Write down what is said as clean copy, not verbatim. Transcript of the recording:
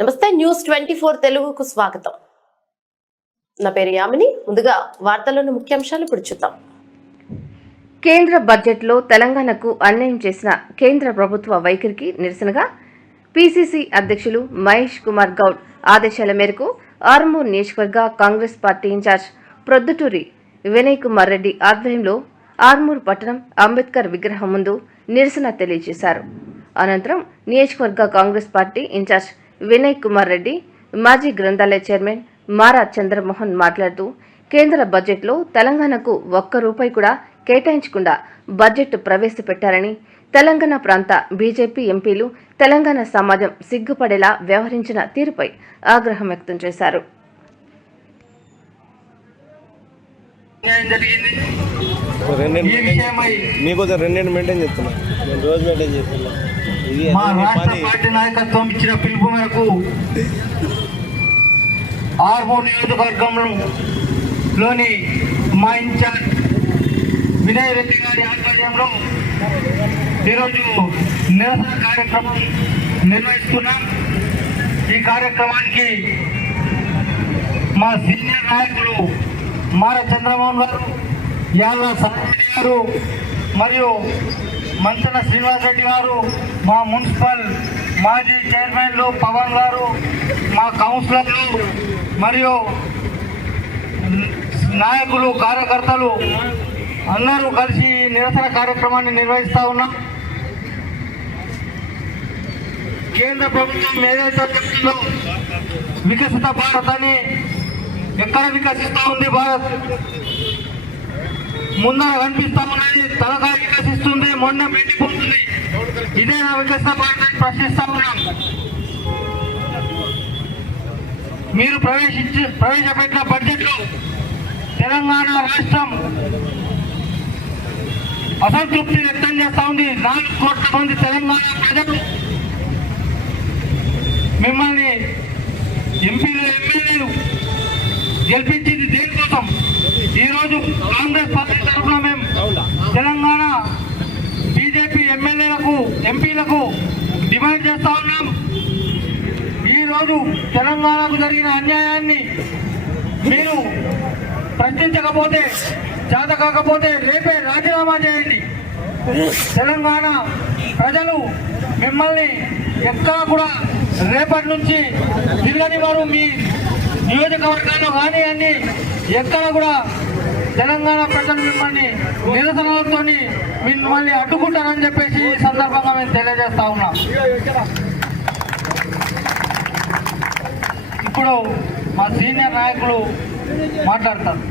నమస్తే న్యూస్ 24 తెలుగుకు స్వాగతం. నా పేరు యామిని. ముందుగా వార్తల్లోని ముఖ్యాంశాలు ఇప్పుడు చూద్దాం. కేంద్ర బడ్జెట్లో తెలంగాణకు అన్యాయం చేసిన కేంద్ర ప్రభుత్వ వైఖరికి నిరసనగా పీసీసీ అధ్యక్షులు మహేష్ కుమార్ గౌడ్ ఆదేశాల మేరకు ఆర్మూర్ నియోజకవర్గ కాంగ్రెస్ పార్టీ ఇన్ఛార్జ్ ప్రొద్దుటూరి వినయ్ కుమార్ రెడ్డి ఆధ్వర్యంలో ఆర్మూర్ పట్టణం అంబేద్కర్ విగ్రహం ముందు నిరసన తెలియజేశారు. అనంతరం నియోజకవర్గ కాంగ్రెస్ పార్టీ ఇన్ఛార్జ్ వినయ్ కుమార్ రెడ్డి, మాజీ గ్రంథాలయ చైర్మన్ మారా చంద్రమోహన్ మాట్లాడుతూ కేంద్ర బడ్జెట్లో తెలంగాణకు ఒక్క రూపాయి కూడా కేటాయించకుండా బడ్జెట్ ప్రవేశపెట్టారని, తెలంగాణ ప్రాంత బీజేపీ ఎంపీలు తెలంగాణ సమాజం సిగ్గుపడేలా వ్యవహరించిన తీరుపై ఆగ్రహం వ్యక్తం చేశారు. మీకోసం రెండేళ్ళు మెయింటైన్ చేస్తున్నా, నేను రోజు మెయింటైన్ చేస్తున్నా. మా రాష్ట్ర పార్టీ నాయకత్వం ఇచ్చిన పిలుపు మేరకు ఆర్మూర్ నియోజకవర్గంలోని మా ఇన్ఛార్జ్ వినయ్ రెడ్డి గారి ఆధ్వర్యంలో ఈరోజు నిరసన కార్యక్రమం నిర్వహిస్తున్నాం. ఈ కార్యక్రమానికి మా సీనియర్ నాయకులు మారా చంద్రమోహన్ గారు, యాళ్ళ సారెడ్డి గారు మరియు మంచన శ్రీనివాస్ రెడ్డి గారు, మా మున్సిపల్ మాజీ చైర్మన్లు పవన్ గారు, మా కౌన్సిలర్లు మరియు నాయకులు, కార్యకర్తలు అందరూ కలిసి నిరసన కార్యక్రమాన్ని నిర్వహిస్తూ ఉన్నాం. కేంద్ర ప్రభుత్వం ఏదైతే చెప్తుందో వికసిత భారత్ అని, ఎక్కడ వికసిస్తూ ఉంది భారత్? ముందర కనిపిస్తా ఉన్నది, తలకాయ వికసిస్తుంది, మొన్న పెట్టిపోతుంది. ఇదే నా వికసిత భారత్ అని ప్రశ్నిస్తా ఉన్నాం. మీరు ప్రవేశపెట్టిన బడ్జెట్లో తెలంగాణ రాష్ట్రం అసంతృప్తి వ్యక్తం చేస్తా ఉంది. 4 కోట్ల మంది తెలంగాణ ప్రజలు మిమ్మల్ని ఎంపీలు, ఎమ్మెల్యేలు గెలిపించింది దేనికోసం? ఈరోజు కాంగ్రెస్ పార్టీ తరఫున మేము తెలంగాణ బీజేపీ ఎమ్మెల్యేలకు, ఎంపీలకు డిమాండ్ చేస్తా ఉన్నాం. ఈరోజు తెలంగాణకు జరిగిన అన్యాయాన్ని మీరు ప్రశ్నించకపోతే, చేత కాకపోతే రేపే రాజీనామా చేయండి. తెలంగాణ ప్రజలు మిమ్మల్ని ఎక్కడా కూడా రేపటి నుంచి తిరగనివారు. మీ నియోజకవర్గాల్లో కానివ్వండి, ఎక్కడ కూడా తెలంగాణ ప్రజలు మిమ్మల్ని నిరసనలతో మిమ్మల్ని అడ్డుకుంటారని చెప్పేసి ఈ సందర్భంగా మేము తెలియజేస్తా ఉన్నాం. ఇప్పుడు మా సీనియర్ నాయకులు మాట్లాడతారు.